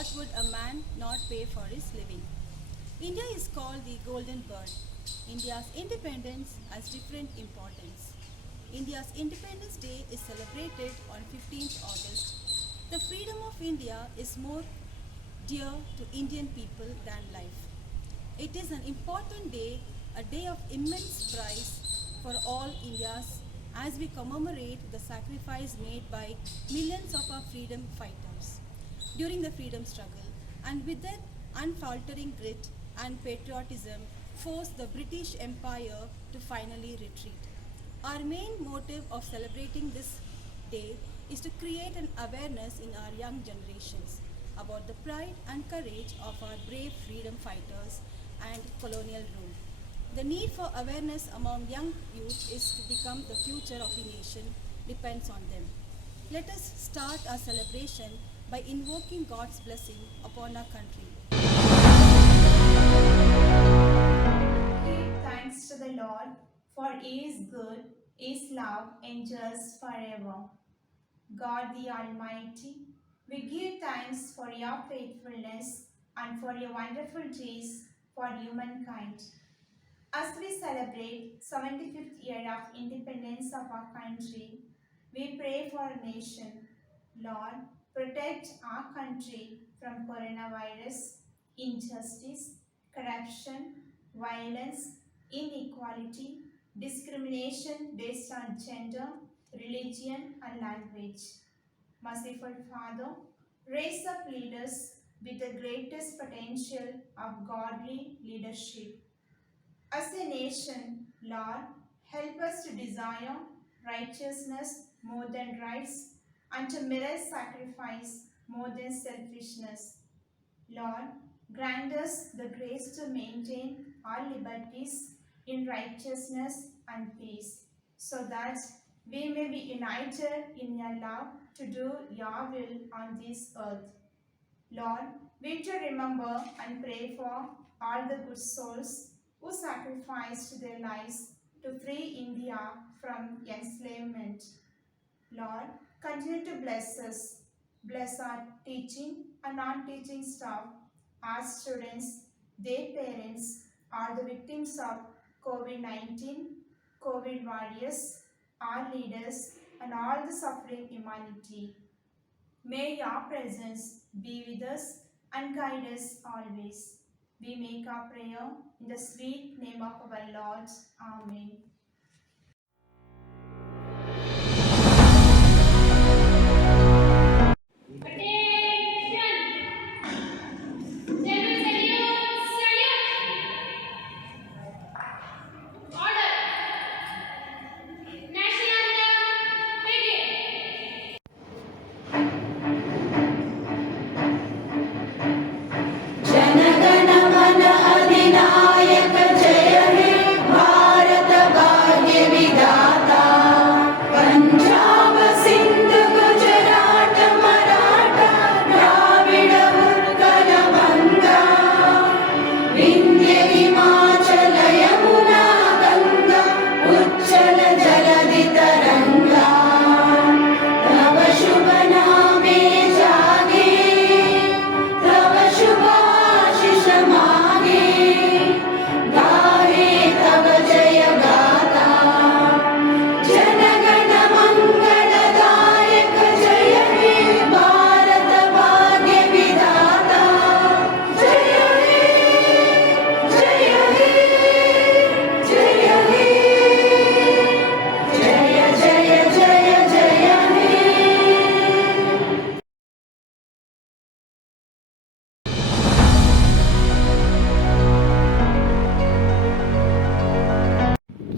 what would a man not pay for his living? India is called the Golden Bird. India's independence has different importance. India's Independence Day is celebrated on 15th August. The freedom of India is more dear to Indian people than life. It is an important day, a day of immense pride for all Indians as we commemorate the sacrifice made by millions of our freedom fighters during the freedom struggle, and with their unfaltering grit and patriotism forced the British Empire to finally retreat. Our main motive of celebrating this day is to create an awareness in our young generations about the pride and courage of our brave freedom fighters and colonial rule. The need for awareness among young youth is to become the future of the nation depends on them. Let us start our celebration by invoking God's blessing upon our country. Give thanks to the Lord, for He is good, His love endures forever. God the Almighty, we give thanks for your faithfulness and for your wonderful deeds for humankind. As we celebrate 75th year of independence of our country, we pray for our nation. Lord, protect our country from coronavirus, injustice, corruption, violence, inequality, discrimination based on gender, religion, and language. Merciful Father, raise up leaders with the greatest potential of godly leadership. As a nation, Lord, help us to desire righteousness more than rights and to mirror sacrifice more than selfishness. Lord, grant us the grace to maintain our liberties in righteousness and peace, so that we may be united in your love to do your will on this earth. Lord, we to remember and pray for all the good souls who sacrificed their lives to free India from enslavement. Lord, continue to bless us. Bless our teaching and non-teaching staff, our students, their parents, are the victims of COVID-19, COVID warriors, our leaders, and all the suffering humanity. May your presence be with us and guide us always. We make our prayer in the sweet name of our Lord. Amen. Jana Gana Mana अधिनायक जय हे भारत भाग्य विधाता पंजाब सिंध गुजरात मराठा द्राविड उत्कल गंगा विंध्य हिमाचल यमुना गंगा उच्चल जलधि तरंगा तव शुभ नामे जागे तव शुभाशिष मागे गाहे तव जय गाथा जनगण मंगलदायक जय हे भारत भाग्य विधाता जय हे जय हे जय हे जय जय जय जय हे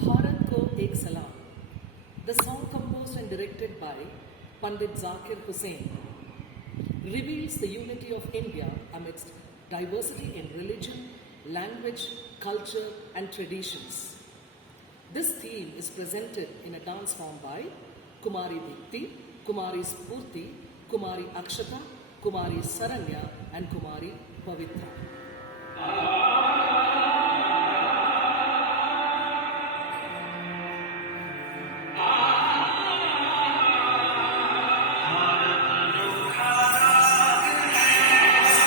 भारत को एक सलाम. The song composed and directed by Pandit Zakir Hussain reveals the unity of India amidst diversity in religion, language, culture and traditions. This theme is presented in a dance form by Kumari Dikti, Kumari Spurti, Kumari Akshata, Kumari Saranya and Kumari Pavitra. Bharat अनोखा राग है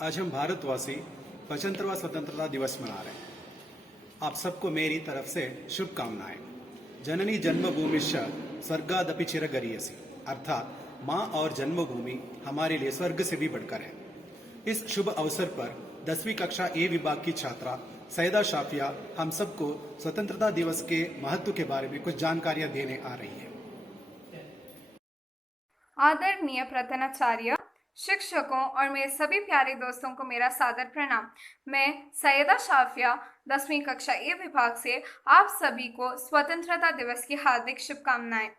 आज हम भारतवासी 75वां स्वतंत्रता दिवस मना रहे हैं। आप सबको मेरी तरफ से शुभकामनाएं। जननी जन्मभूमिश्च स्वर्गादपि चिरगरीयसी, अर्थात माँ और जन्मभूमि हमारे लिए स्वर्ग से भी बढ़कर है। इस शुभ अवसर पर 10वीं कक्षा ए विभाग की छात्रा सैयदा शाफिया हम सबको स्वतंत्रता दिवस के महत्व के बारे में कुछ जानकारियां देने आ रही है। आदरणीय प्रधानाचार्य, शिक्षकों और मेरे सभी प्यारे दोस्तों को मेरा सादर प्रणाम। मैं सैयदा शाफिया 10वीं कक्षा ए विभाग से आप सभी को स्वतंत्रता दिवस की हार्दिक शुभकामनाएं।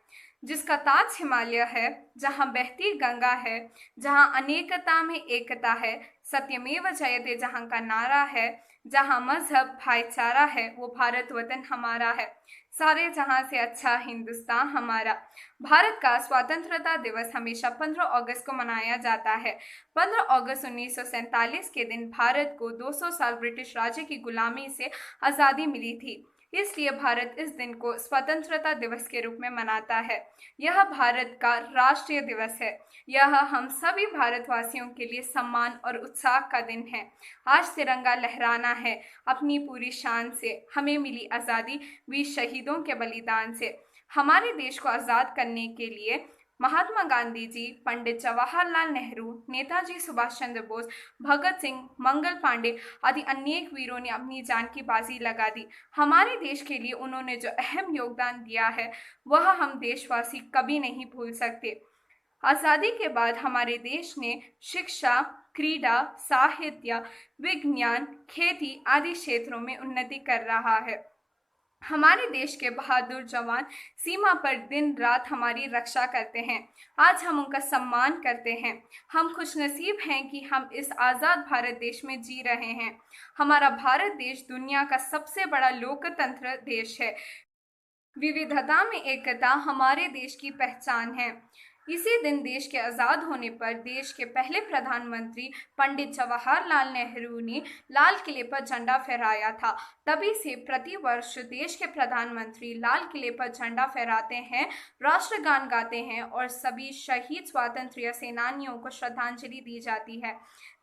जिसका ताज हिमालय है, जहां बहती गंगा है, जहां अनेकता में एकता है, सत्यमेव जयते जहां का नारा है, जहां मजहब भाईचारा है, वो भारत वतन हमारा है। सारे जहां से अच्छा हिंदुस्तान हमारा। भारत का स्वतंत्रता दिवस हमेशा 15 अगस्त को मनाया जाता है। 15 अगस्त 1947 के दिन भारत को 200 साल ब्रिटिश राज्य की गुलामी से आज़ादी मिली थी। इसलिए भारत इस दिन को स्वतंत्रता दिवस के रूप में मनाता है। यह भारत का राष्ट्रीय दिवस है। यह हम सभी भारतवासियों के लिए सम्मान और उत्साह का दिन है। आज तिरंगा लहराना है अपनी पूरी शान से। हमें मिली आज़ादी वीर शहीदों के बलिदान से। हमारे देश को आज़ाद करने के लिए महात्मा गांधी जी, पंडित जवाहरलाल नेहरू, नेताजी सुभाष चंद्र बोस, भगत सिंह, मंगल पांडे आदि अनेक वीरों ने अपनी जान की बाजी लगा दी। हमारे देश के लिए उन्होंने जो अहम योगदान दिया है वह हम देशवासी कभी नहीं भूल सकते। आज़ादी के बाद हमारे देश ने शिक्षा, क्रीड़ा, साहित्य, विज्ञान, खेती आदि क्षेत्रों में उन्नति कर रहा है। हमारे देश के बहादुर जवान सीमा पर दिन रात हमारी रक्षा करते हैं। आज हम उनका सम्मान करते हैं। हम खुशनसीब हैं कि हम इस आज़ाद भारत देश में जी रहे हैं। हमारा भारत देश दुनिया का सबसे बड़ा लोकतंत्र देश है। विविधता में एकता हमारे देश की पहचान है। इसी दिन देश के आज़ाद होने पर देश के पहले प्रधानमंत्री पंडित जवाहरलाल नेहरू ने लाल किले पर झंडा फहराया था। तभी से प्रतिवर्ष देश के प्रधानमंत्री लाल किले पर झंडा फहराते हैं, राष्ट्रगान गाते हैं और सभी शहीद स्वातंत्र्य सेनानियों को श्रद्धांजलि दी जाती है।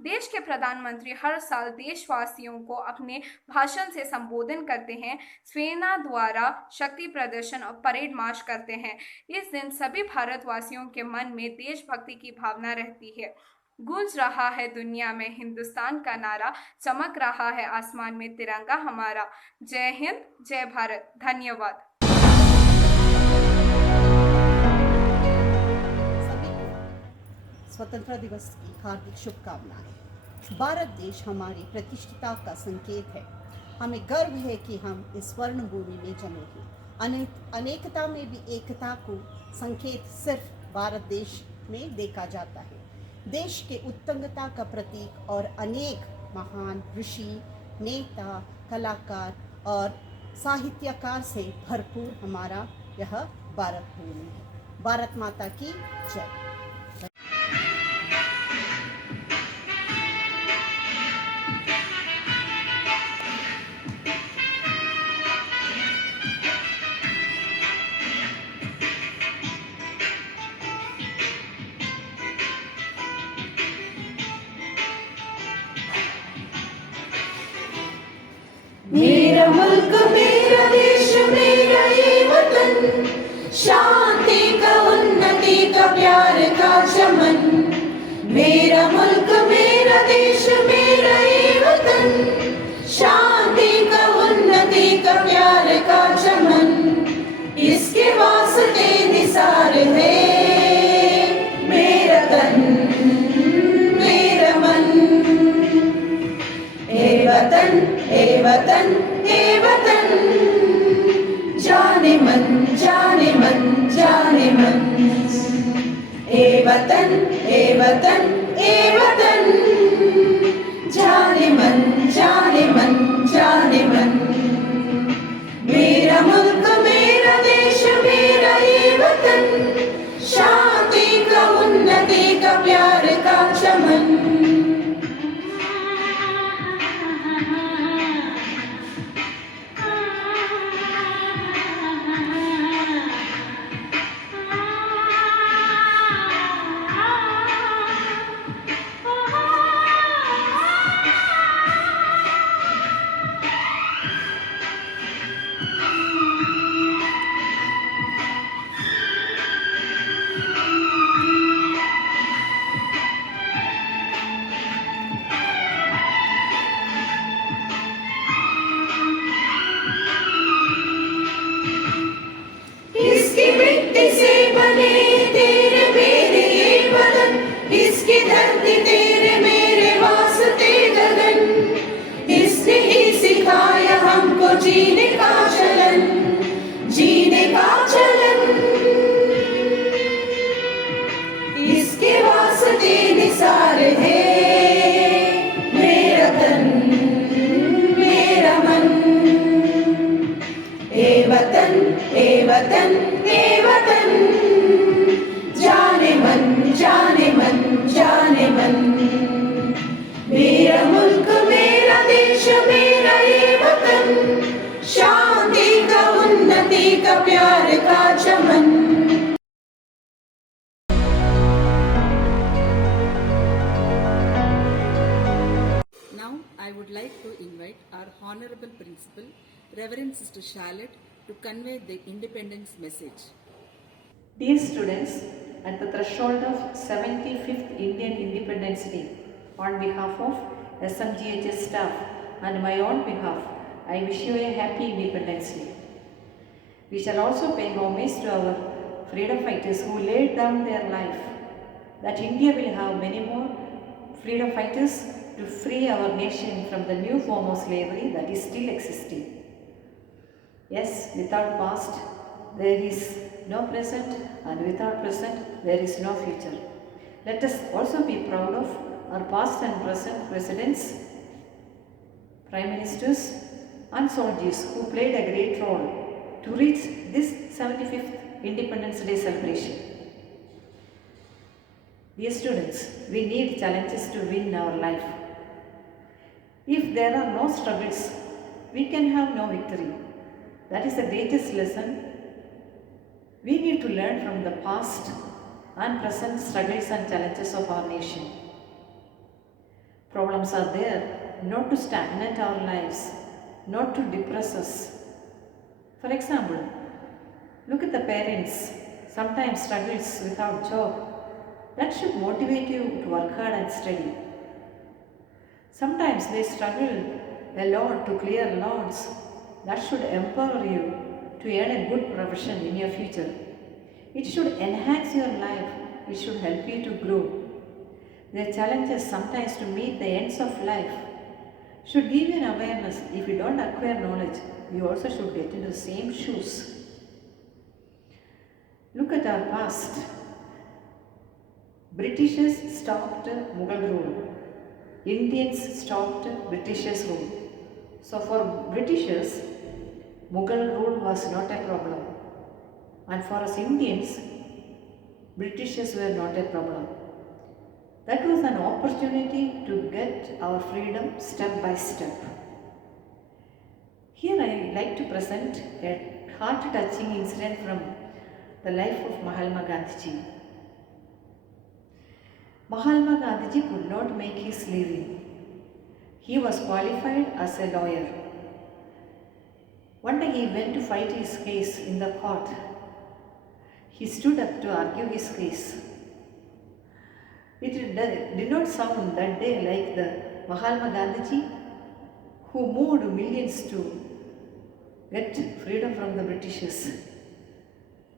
देश के प्रधानमंत्री हर साल देशवासियों को अपने भाषण से संबोधन करते हैं, सेना द्वारा शक्ति प्रदर्शन और परेड मार्च करते हैं। इस दिन सभी भारतवासियों के मन में देशभक्ति की भावना रहती है। गूंज रहा है दुनिया में हिंदुस्तान का नारा, चमक रहा है आसमान में तिरंगा हमारा। जय हिंद, जय भारत। धन्यवाद। स्वतंत्रता दिवस की हार्दिक शुभकामनाएं। भारत देश हमारी प्रतिष्ठिता का संकेत है। हमें गर्व है कि हम इस स्वर्ण भूमि में जन्मे हैं। अनेकता में भी एकता को संकेत सिर्फ भारत देश में देखा जाता है। देश के उत्तुंगता का प्रतीक और अनेक महान ऋषि, नेता, कलाकार और साहित्यकार से भरपूर हमारा यह भारत भूमि है। भारत माता की जय। मेरा मुल्क मेरा देश मेरा ये वतन, शांति का उन्नति का प्यार का चमन। मेरा मुल्क मेरा देश मेरा ये वतन, शांति का उन्नति का प्यार का चमन। इसके वास्ते निसार है मेरा तन मेरा मन। ए वतन ए वतन ए वतन, जाने मन जाने मन जाने मन। ए वतन ए वतन ए वतन, जाने मन जाने मन जाने मन। मेरा मुल्क मेरा देश मेरा ये वतन, शांति का उन्नति का प्यार का चमन। इसकी मिट्टी से बने तेरे मेरे ये बदन, इसकी धरती तेरे मेरे वास्ते गगन। इसने ही सिखाया हमको जीने का चलन, जीने का चलन। इसके वास्ते निसार है मेरा तन मेरा मन। ए वतन ए वतन ए वतन, जाने मन जाने मन जाने मन। मेरा मुल्क मेरा देश मेरा ये वतन, शांति का उन्नति का प्यार का चमन। Now I would like to invite our Honorable Principal, Reverend Sister Charlotte, to convey the independence message. Dear students, at the threshold of 75th Indian Independence Day, on behalf of SMGHS staff and my own behalf, I wish you a happy Independence Day. We shall also pay homage to our freedom fighters who laid down their life, that India will have many more freedom fighters to free our nation from the new form of slavery that is still existing. Yes, without past, there is no present, and without present, there is no future. Let us also be proud of our past and present presidents, prime ministers, and soldiers who played a great role to reach this 75th Independence Day celebration. Dear students, we need challenges to win our life. If there are no struggles, we can have no victory. That is the greatest lesson. We need to learn from the past and present struggles and challenges of our nation. Problems are there not to stagnate our lives, not to depress us. For example, look at the parents, sometimes struggles without job. That should motivate you to work hard and study. Sometimes they struggle a lot to clear loans. That should empower you to earn a good profession in your future. It should enhance your life. It should help you to grow. Their challenges sometimes to meet the ends of life should give you an awareness. If you don't acquire knowledge, you also should get into the same shoes. Look at our past. Britishers stopped Mughal rule. Indians stopped Britishers rule. So for Britishers, Mughal rule was not a problem. And for us Indians, Britishers were not a problem. That was an opportunity to get our freedom step by step. Here I like to present a heart-touching incident from the life of Mahatma Gandhi. Mahatma Gandhi could not make his living. He was qualified as a lawyer. One day he went to fight his case in the court. He stood up to argue his case. It did not sound that day like the Mahatma Gandhi who moved millions to get freedom from the Britishers.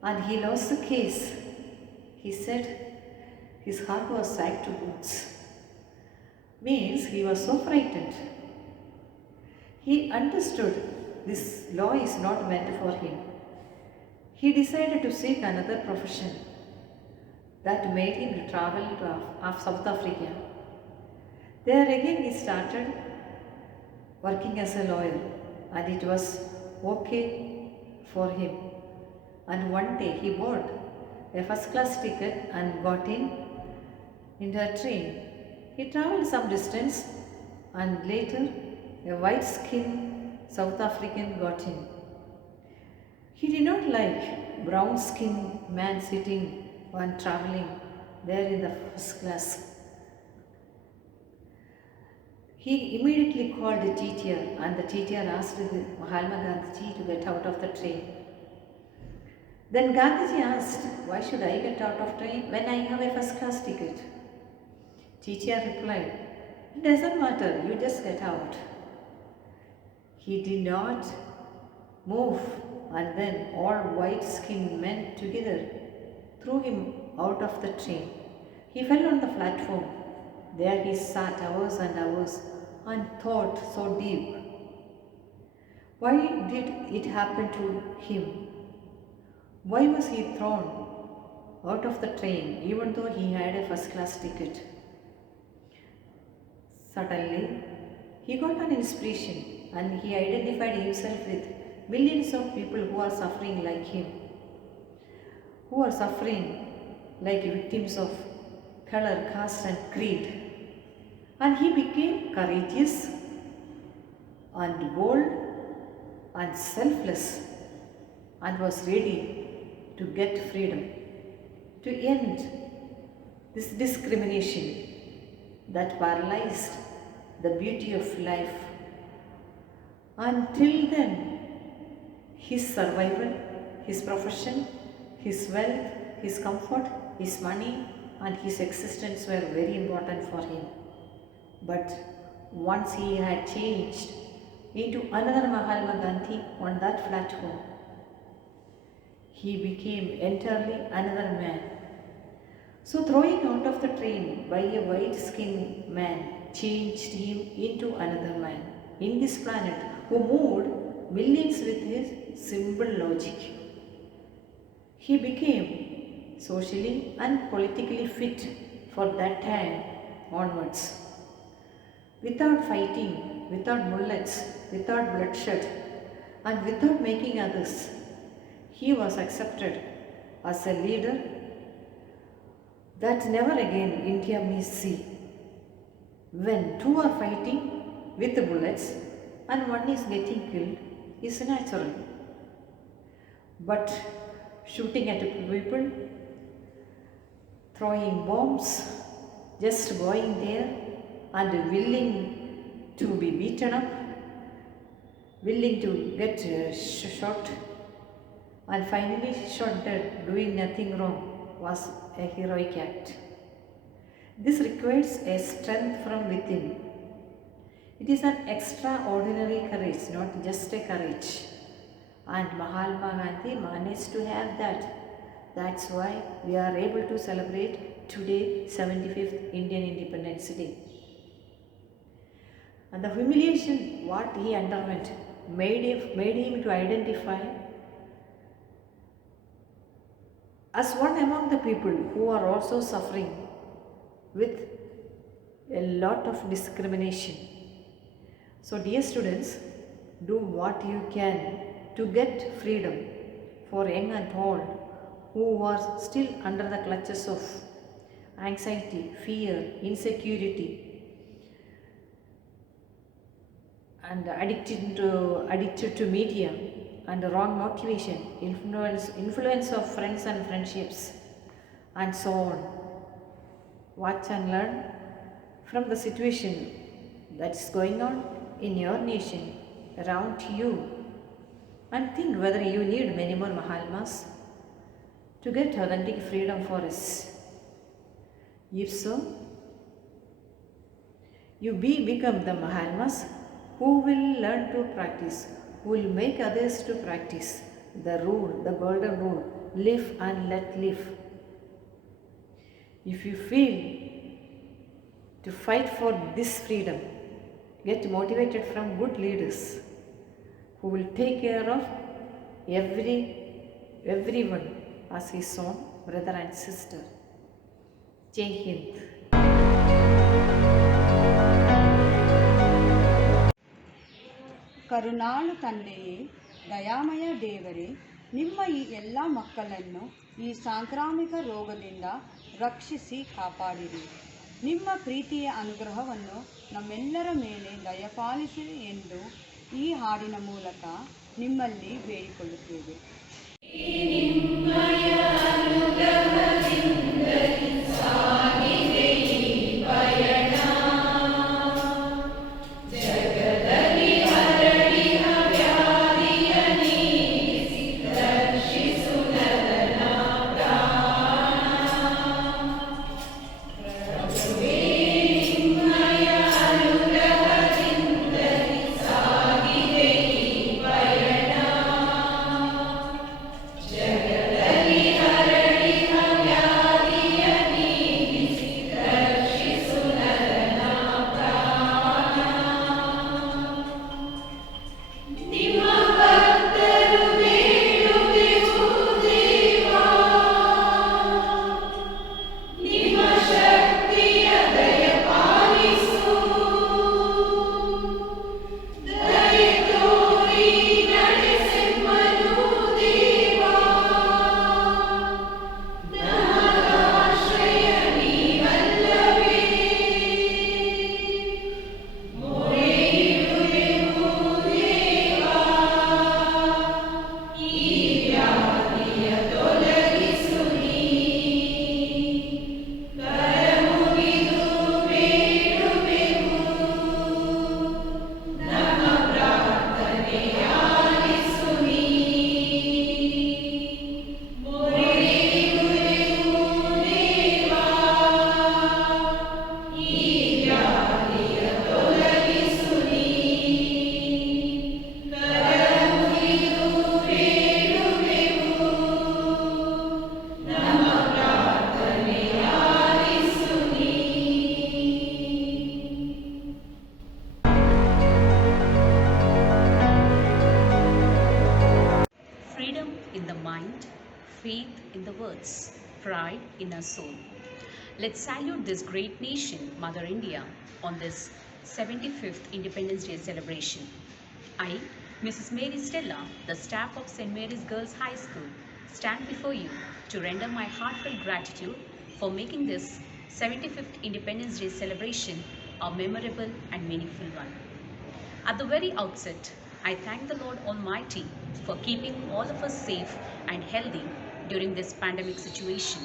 And he lost the case. He said his heart was sacked to boots. Means he was so frightened. He understood this law is not meant for him. He decided to seek another profession. That made him to travel to South Africa. There again he started working as a lawyer, and it was okay for him. And one day he bought a first class ticket and got into a train. He traveled some distance, and later a white-skinned South African got in. He did not like brown-skinned man sitting and traveling there in the first class. He immediately called the TTR, and the TTR asked Mahatma Gandhi to get out of the train. Then Gandhiji asked, "Why should I get out of train when I have a first class ticket?" TTR replied, "It doesn't matter, you just get out." He did not move, and then all white-skinned men together threw him out of the train. He fell on the platform. There he sat hours and hours and thought so deep. Why did it happen to him? Why was he thrown out of the train even though he had a first class ticket? Suddenly, he got an inspiration and he identified himself with millions of people who are suffering like him, who are suffering like victims of color, caste and creed. And he became courageous and bold and selfless and was ready to get freedom, to end this discrimination that paralyzed the beauty of life. Until then, his survival, his profession, his wealth, his comfort, his money and his existence were very important for him. But once he had changed into another Mahatma Gandhi on that platform, he became entirely another man. So throwing out of the train by a white-skinned man changed him into another man in this planet who moved millions with his simple logic. He became socially and politically fit for that time onwards. Without fighting, without bullets, without bloodshed, and without making others, he was accepted as a leader that never again India may see. When two are fighting with the bullets and one is getting killed is natural. But shooting at people, throwing bombs, just going there and willing to be beaten up, willing to get shot and finally shot dead, doing nothing wrong, was a heroic act. This requires a strength from within. It is an extraordinary courage, not just a courage. And Mahatma Gandhi managed to have that. That's why we are able to celebrate today 75th Indian Independence Day. And the humiliation what he underwent made him to identify as one among the people who are also suffering with a lot of discrimination. So dear students, do what you can to get freedom for young and old who are still under the clutches of anxiety, fear, insecurity and addicted to media and wrong motivation, influence of friends and friendships and so on. Watch and learn from the situation that is going on in your nation, around you, and think whether you need many more Mahatmas to get authentic freedom for us. If so, you become the Mahatmas who will learn to practice, who will make others to practice the rule, the golden rule, live and let live. If you feel to fight for this freedom, get motivated from good leaders who will take care of everyone as his own brother and sister. Jai Hind. ಕರುಣಾಳು ತಂದೆಯೇ, ದಯಾಮಯ ದೇವರೇ, ನಿಮ್ಮ ಈ ಎಲ್ಲ ಮಕ್ಕಳನ್ನು ಈ ಸಾಂಕ್ರಾಮಿಕ ರೋಗದಿಂದ ರಕ್ಷಿಸಿ ಕಾಪಾಡಿರಿ. ನಿಮ್ಮ ಪ್ರೀತಿಯ ಅನುಗ್ರಹವನ್ನು ನಮ್ಮೆಲ್ಲರ ಮೇಲೆ ದಯಪಾಲಿಸಿರಿ ಎಂದು ಈ ಹಾಡಿನ ಮೂಲಕ ನಿಮ್ಮಲ್ಲಿ ಬೇಡಿಕೊಳ್ಳುತ್ತೇವೆ. faith in the words, pride in our soul. Let's salute this great nation, Mother India, on this 75th Independence Day celebration. I, Mrs. Mary Stella, the staff of St. Mary's Girls High School, stand before you to render my heartfelt gratitude for making this 75th Independence Day celebration a memorable and meaningful one. At the very outset, I thank the Lord Almighty for keeping all of us safe and healthy during this pandemic situation.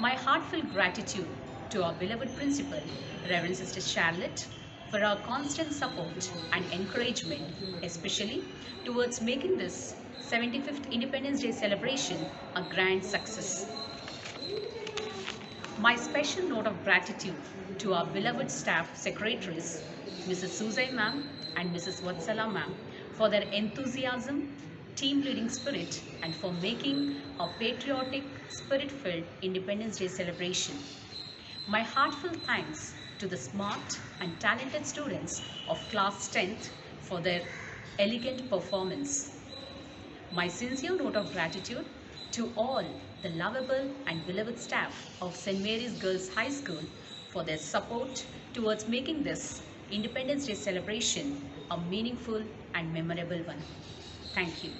My heartfelt gratitude to our beloved principal, Reverend Sister Charlotte, for our constant support and encouragement, especially towards making this 75th Independence Day celebration a grand success. My special note of gratitude to our beloved staff secretaries, Mrs. Suzai ma'am and Mrs. Vatsala ma'am, for their enthusiasm, team leading spirit, and for making a patriotic, spirit-filled Independence Day celebration. My heartfelt thanks to the smart and talented students of class 10th for their elegant performance. My sincere note of gratitude to all the lovable and beloved staff of St. Mary's Girls High School for their support towards making this Independence Day celebration a meaningful and memorable one. Thank you.